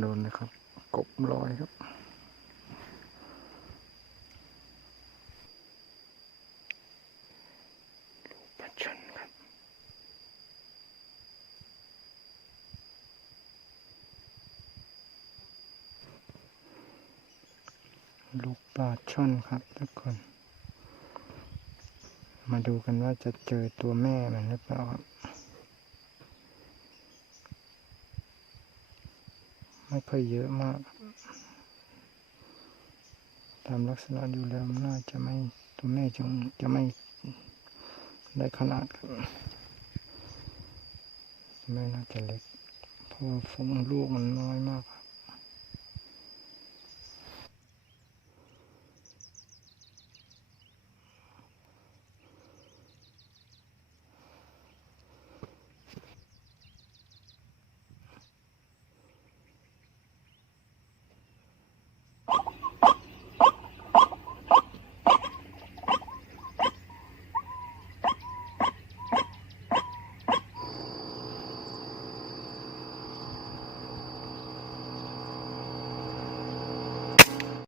โดนนะครับกบลอยครับลูกปลาช่อนครับลูกปลาช่อนครับทุกคนมาดูกันว่าจะเจอตัวแม่มันหรือเปล่าครับไม่ค่อยเยอะมากตามลักษณะดูแล้วน่าจะไม่ตัวแม่จะไม่ได้ขนาดครับแม่น่าจะเล็กเพราะว่าฝูงลูกมันน้อยมาก